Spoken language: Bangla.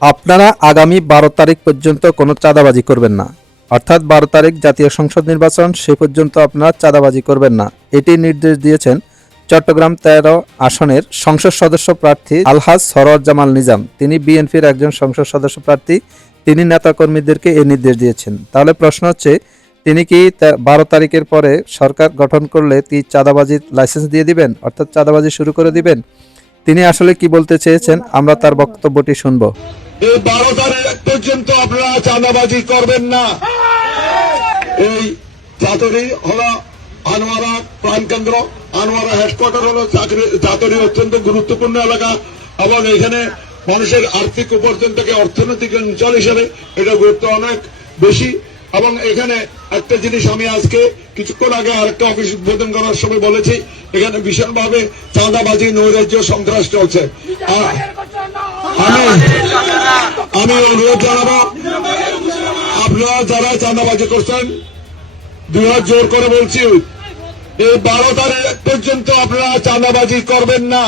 আপনারা আগামী 12 তারিখ পর্যন্ত কোনো চাঁদাবাজি করবেন না, অর্থাৎ 12 তারিখ জাতীয় সংসদ নির্বাচন, সে পর্যন্ত আপনারা চাঁদাবাজি করবেন না, এটি নির্দেশ দিয়েছেন চট্টগ্রাম 13 আসনের সংসদ সদস্য প্রার্থী আলহাজ সরওয়ার জামাল নিজাম। তিনি বিএনপির একজন সংসদ সদস্য প্রার্থী, তিনি নেতাকর্মীদেরকে এই নির্দেশ দিয়েছেন। তাহলে প্রশ্ন হচ্ছে, তিনি কি 12 তারিখের পরে সরকার গঠন করলে তিনি চাঁদাবাজির লাইসেন্স দিয়ে দিবেন, অর্থাৎ চাঁদাবাজি শুরু করে দিবেন? তিনি আসলে কি বলতে চেয়েছেন, আমরা তার বক্তব্যটি শুনবো। এই 12 তারিখ পর্যন্ত আপনারা চাঁদাবাজি করবেন না। এই চাতুরি হলো আনোয়ারা প্রাণকেন্দ্র, আনোয়ারা হেডকোয়ার্টার হলো চাতুরি অত্যন্ত গুরুত্বপূর্ণ এলাকা এবং এখানে মানুষের আর্থিক উপার্জন থেকে অর্থনৈতিক অঞ্চল হিসেবে এটা গুরুত্ব অনেক বেশি। এবং এখানে একটা জিনিস আমি আজকে কিছুক্ষণ আগে আরেকটা অফিস উদ্বোধন করার সময় বলেছি, এখানে ভীষণভাবে চাঁদাবাজি নৈরাজ্য সন্ত্রাস চলছে। আমি অনুরোধ জানাবো, আপনারা যারা চাঁদাবাজি করছেন, 2 হাত জোর করে বলছি, এই 12 তারিখ পর্যন্ত আপনারা চাঁদাবাজি করবেন না।